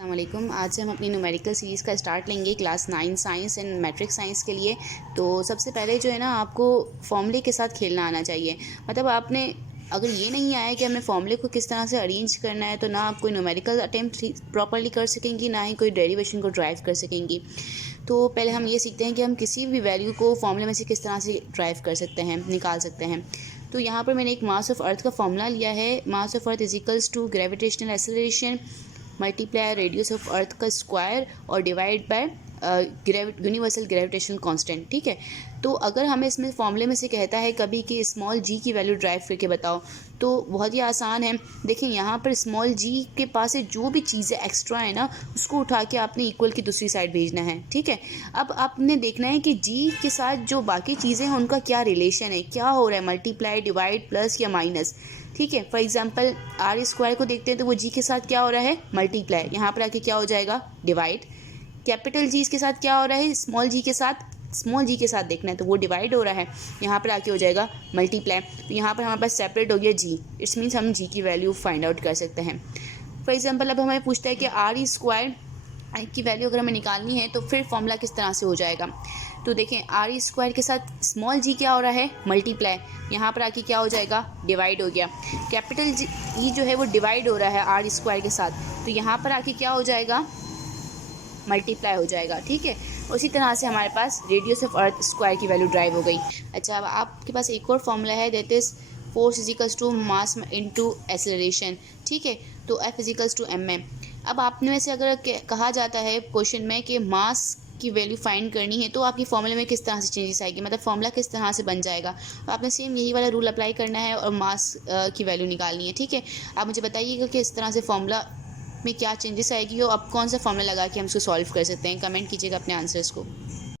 अस्सलाम वालेकुम। आज से हम अपनी न्यूमेरिकल सीरीज़ का स्टार्ट लेंगे class 9 science and matric science के लिए। तो सबसे पहले जो है ना, आपको फॉर्मूले के साथ खेलना आना चाहिए। मतलब आपने अगर ये नहीं आया कि हमें फॉर्मूले को किस तरह से अरेंज करना है, तो ना आप कोई न्यूमेरिकल अटेम्प्ट प्रॉपर्ली कर सकेंगी, ना ही कोई डेरिवेशन को ड्राइव कर सकेंगी। तो पहले हम ये सीखते हैं कि हम किसी भी वैल्यू को फॉर्मूले में से किस तरह से ड्राइव कर सकते हैं, निकाल सकते हैं। तो यहाँ पर मैंने एक मास ऑफ अर्थ का फॉर्मूला लिया है। Mass of earth is equals to gravitational acceleration multiply radius of earth का स्क्वायर और divide by universal gravitational constant. ठीक है, तो अगर हमें इसमें फॉर्मूले में से कहता है कभी कि स्मॉल जी की वैल्यू ड्राइव करके बताओ, तो बहुत ही आसान है। देखें, यहाँ पर स्मॉल जी के पास से जो भी चीज़ें एक्स्ट्रा है ना, उसको उठा के आपने इक्वल की दूसरी साइड भेजना है। ठीक है, अब आपने देखना है कि जी के साथ जो बाकी चीज़ें हैं उनका क्या रिलेशन है, क्या हो रहा है, मल्टीप्लाई, डिवाइड, प्लस या माइनस। ठीक है, फॉर एग्जांपल आर स्क्वायर को देखते हैं तो वो जी के साथ क्या हो रहा है, मल्टीप्लाई। यहाँ पर आके क्या हो जाएगा, डिवाइड। कैपिटल जी इसके साथ क्या हो रहा है, स्मॉल जी के साथ, स्मॉल जी के साथ देखना है तो वो डिवाइड हो रहा है, यहाँ पर आके हो जाएगा मल्टीप्लाई। तो यहाँ पर हमारे पास सेपरेट हो गया जी, इट्स मीन्स हम जी की वैल्यू फाइंड आउट कर सकते हैं। फॉर एग्जांपल अब हमें पूछता है कि आर स्क्वायर की वैल्यू अगर हमें निकालनी है तो फिर फॉर्मूला किस तरह से हो जाएगा। तो देखें, आर स्क्वायर के साथ स्मॉल जी क्या हो रहा है, मल्टीप्लाई। यहाँ पर आके क्या हो जाएगा, डिवाइड हो गया। कैपिटल जी जो है वो डिवाइड हो रहा है आर स्क्वायर के साथ, तो यहाँ पर आके क्या हो जाएगा, मल्टीप्लाई हो जाएगा। ठीक है, उसी तरह से हमारे पास रेडियस ऑफ अर्थ स्क्वायर की वैल्यू ड्राइव हो गई। अच्छा, अब आपके पास एक और फॉर्मूला है, that is force equals to mass into acceleration. ठीक है, तो F equals to M M. अब आपने में से अगर कहा जाता है क्वेश्चन में कि मास की वैल्यू फाइंड करनी है, तो आपकी फॉर्मूले में किस तरह से चेंजेस आएगी, मतलब फॉर्मूला किस तरह से बन जाएगा। तो आपने सेम यही वाला रूल अप्लाई करना है और मास की वैल्यू निकालनी है। ठीक है, आप मुझे बताइएगा कि इस तरह से फॉर्मूला में क्या चेंजेस आएगी और अब कौन सा फॉर्मूला लगा के हम इसको सॉल्व कर सकते हैं। कमेंट कीजिएगा अपने आंसर्स को।